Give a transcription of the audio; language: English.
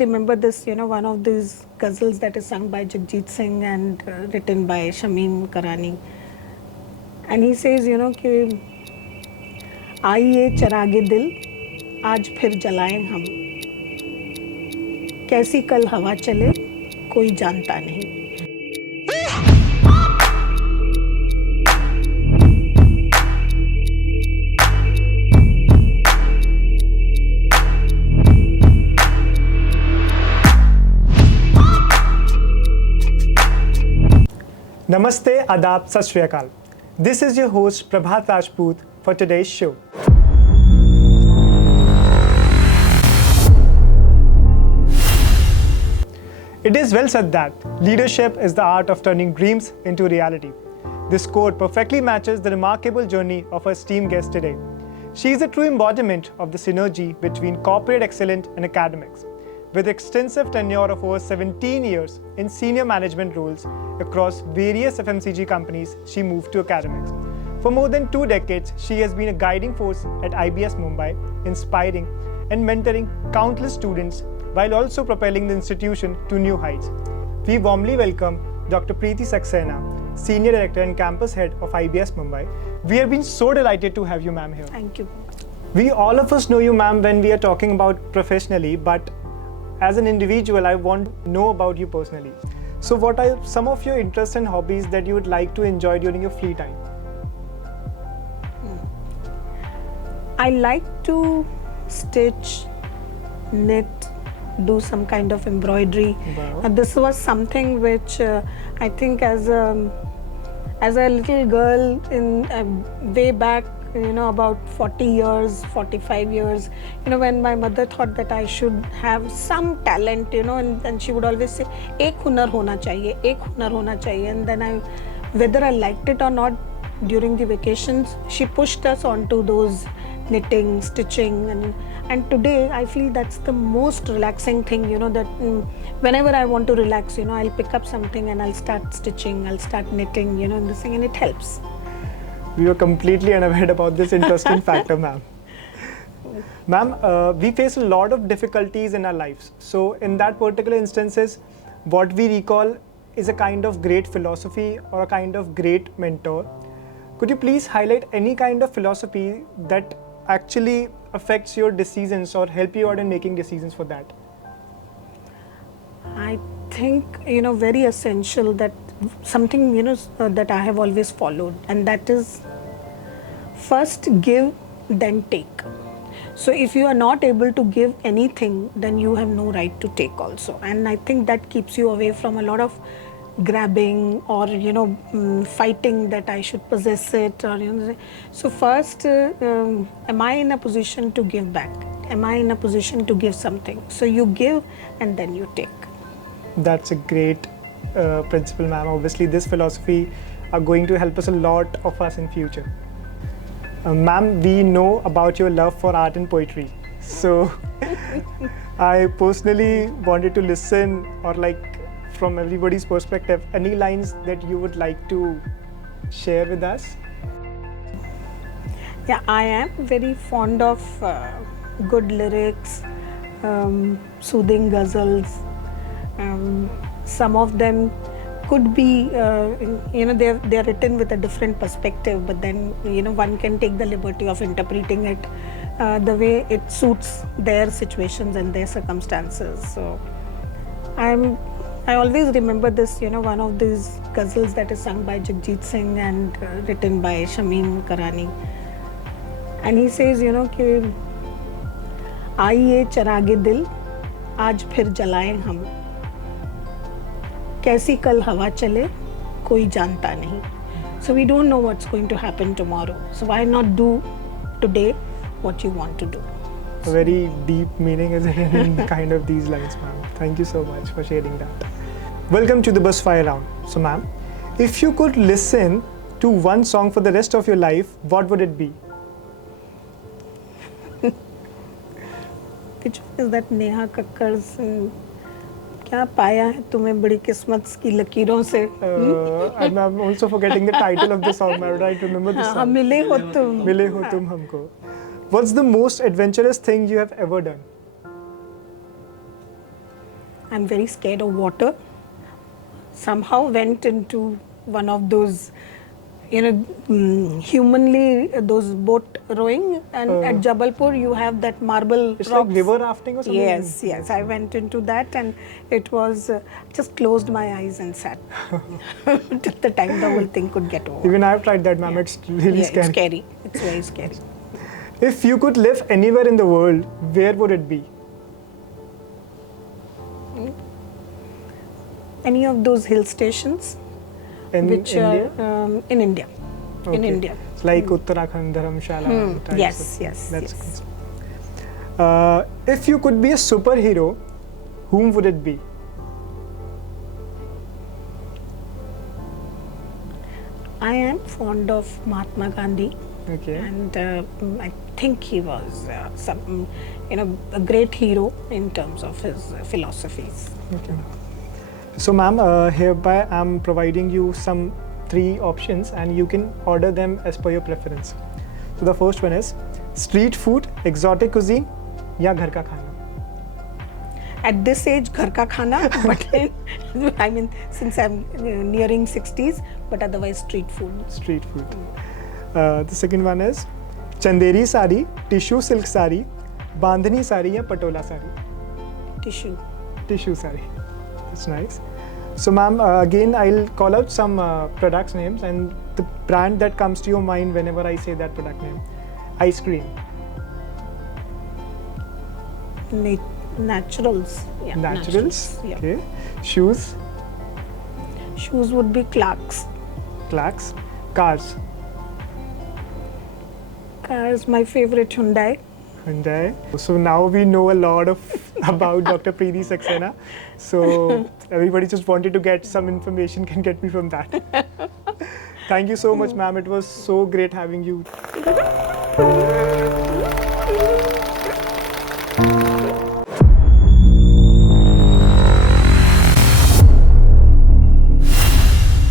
remember this, one of these ghazals that is sung by Jagjit Singh and written by Shamim Karani. And he says, कि आइए चरागे दिल आज फिर जलाएं हम, कैसी कल हवा चले कोई जानता नहीं. Namaste, Adab, Sat Shri Akal. This is your host Prabhat Rajput for today's show. It is well said that leadership is the art of turning dreams into reality. This quote perfectly matches the remarkable journey of our esteemed guest today. She is a true embodiment of the synergy between corporate excellence and academics. With extensive tenure of over 17 years in senior management roles across various FMCG companies, she moved to academics. For more than 2 decades, she has been a guiding force at IBS Mumbai, inspiring and mentoring countless students while also propelling the institution to new heights. We warmly welcome Dr. Pritee Saxena, Senior Director and Campus Head of IBS Mumbai. We have been so delighted to have you, ma'am, here. Thank you. We all of us know you, ma'am, when we are talking about professionally, but as an individual, I want to know about you personally. So what are some of your interests and hobbies that you would like to enjoy during your free time? I like to stitch, knit, do some kind of embroidery. Wow. This was something which I think as a little girl in way back, about 40 years, 45 years, when my mother thought that I should have some talent, and she would always say, ek hunar hona chahiye, and then whether I liked it or not, during the vacations, she pushed us onto those knitting, stitching, and today I feel that's the most relaxing thing, that whenever I want to relax, I'll pick up something and I'll start stitching, I'll start knitting, and this thing, and it helps. We were completely unaware about this interesting factor, ma'am. Ma'am, we face a lot of difficulties in our lives. So in that particular instances, what we recall is a kind of great philosophy or a kind of great mentor. Could you please highlight any kind of philosophy that actually affects your decisions or help you out in making decisions for that? I think, very essential, that something, that I have always followed, and that is first give, then take. So if you are not able to give anything, then you have no right to take also. And I think that keeps you away from a lot of grabbing or, fighting that I should possess it. Or, so first, am I in a position to give back? Am I in a position to give something? So you give and then you take. That's a great principle, ma'am. Obviously, this philosophy are going to help us a lot of us in future. Ma'am, we know about your love for art and poetry. So I personally wanted to listen, or from everybody's perspective, any lines that you would like to share with us? Yeah, I am very fond of good lyrics, soothing ghazals. Some of them could be, they're written with a different perspective, but then, one can take the liberty of interpreting it the way it suits their situations and their circumstances. So I always remember this, one of these ghazals that is sung by Jagjit Singh and written by Shamim Karani. And he says, कि आइए चरागे दिल आज फिर जलाएं हम, कैसी कल हवा चले कोई जानता नहीं. So we don't know what's going to happen tomorrow. So why not do today what you want to do? A very deep meaning is in kind of these lines, ma'am. Thank you so much for sharing that. Welcome to the bus fire round. So, ma'am, if you could listen to one song for the rest of your life, what would it be? Which one is that Neha Kakkar's क्या पाया है तुम्हें बड़ी किस्मत की लकीरों से? And I'm also forgetting the title of the song. I don't remember the song. मिले हो तुम. मिले हो तुम हमको. What's the most adventurous thing you have ever done? I'm very scared of water. Somehow went into one of those, humanly those boat rowing, and at Jabalpur you have that marble It's rocks. like river rafting or something? Yes, I went into that, and it was just closed my eyes and sat till the time the whole thing could get over. Even I've tried that, ma'am. It's really Yeah, scary. it's scary. It's very scary. If you could live anywhere in the world, where would it be? Any of those hill stations, In which India? are in India. In Okay. India. It's like Uttarakhand, Dharamshala. types Yes, of- yes, That's yes. good. If you could be a superhero, whom would it be? I am fond of Mahatma Gandhi, Okay. and I think he was a great hero in terms of his philosophies. Okay. So, ma'am, hereby I'm providing you some 3 options, and you can order them as per your preference. So, the first one is street food, exotic cuisine, या घर का खाना. At this age, ghar ka khana, but I mean, since I'm nearing 60s, but otherwise street food. Street food. The second one is chanderi sari, tissue silk sari, bandhani sari या patola sari. Tissue. Tissue sari. That's nice. So, ma'am, again, I'll call out some products names and the brand that comes to your mind whenever I say that product name. Ice cream. Naturals. Yeah, Naturals. Yeah. Okay. Shoes. Shoes would be Clarks. Clarks. Cars. Cars, my favorite Hyundai. Hyundai. So now we know a lot of about Dr. Pritee Saxena. So everybody just wanted to get some information, can get me from that. Thank you so much, ma'am. It was so great having you.